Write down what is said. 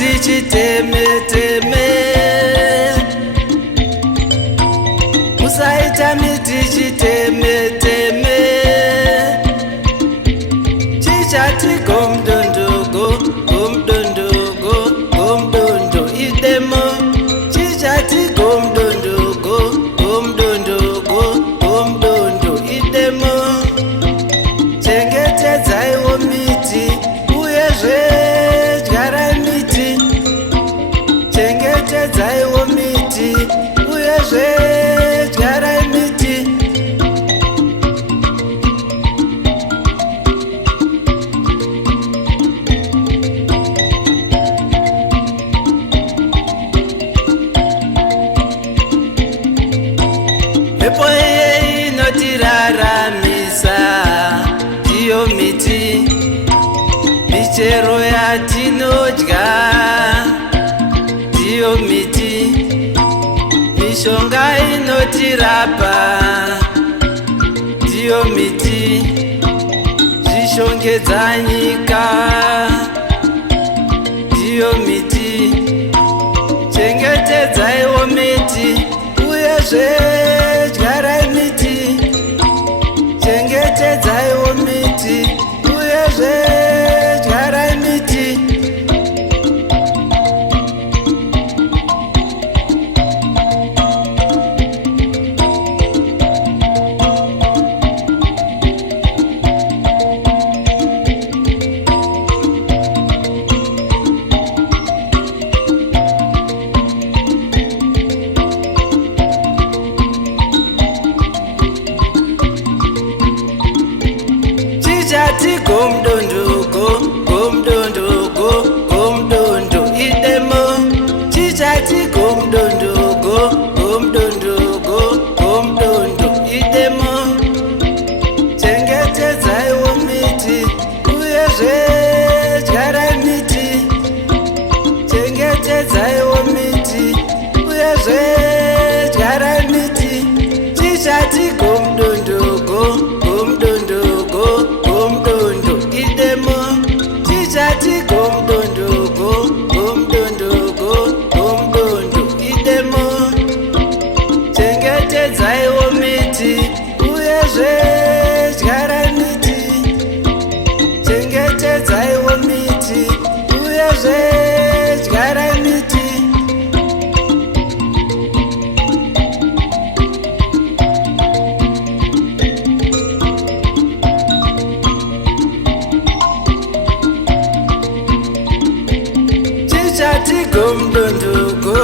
miti chiteme teme, musaita miti chiteme teme, chichati gomdondogo gomdondogo gomdondo idemo, chichati gomdondogo gomdondogo gomdondo idemo. Chengetedzaiwo miti uyezve dyarai miti, chengetedzaiwo miti uyezve dyarai miti. Mhepo iye inotiraramisa ndiyo miti, michero yatinodya ndiyo miti, mishonga inotirapa ndiyo miti, zvishongedza nyika ndiyo miti. Chengetedzaiwo miti uyezve dyarai miti, chengetedzaiwo miti uyezve dyarai miti. Chichati gomdondogo gomdondogo gomdondo idemo, chichati gomdondogo gomdondogo gomdondo idemo. Chengetedzaiwo miti uyezve dyarai miti, chengetedzaiwo miti uyezve dyarai miti. Chichati gomdondogo gomdondogo gomdondo idemo, chichati gomdondogo gomdondogo gomdondo idemo. Chengetedzaiwo miti uyezve dyarai miti, chengetedzaiwo miti uyezve dyarai miti. Chichati gomdondogo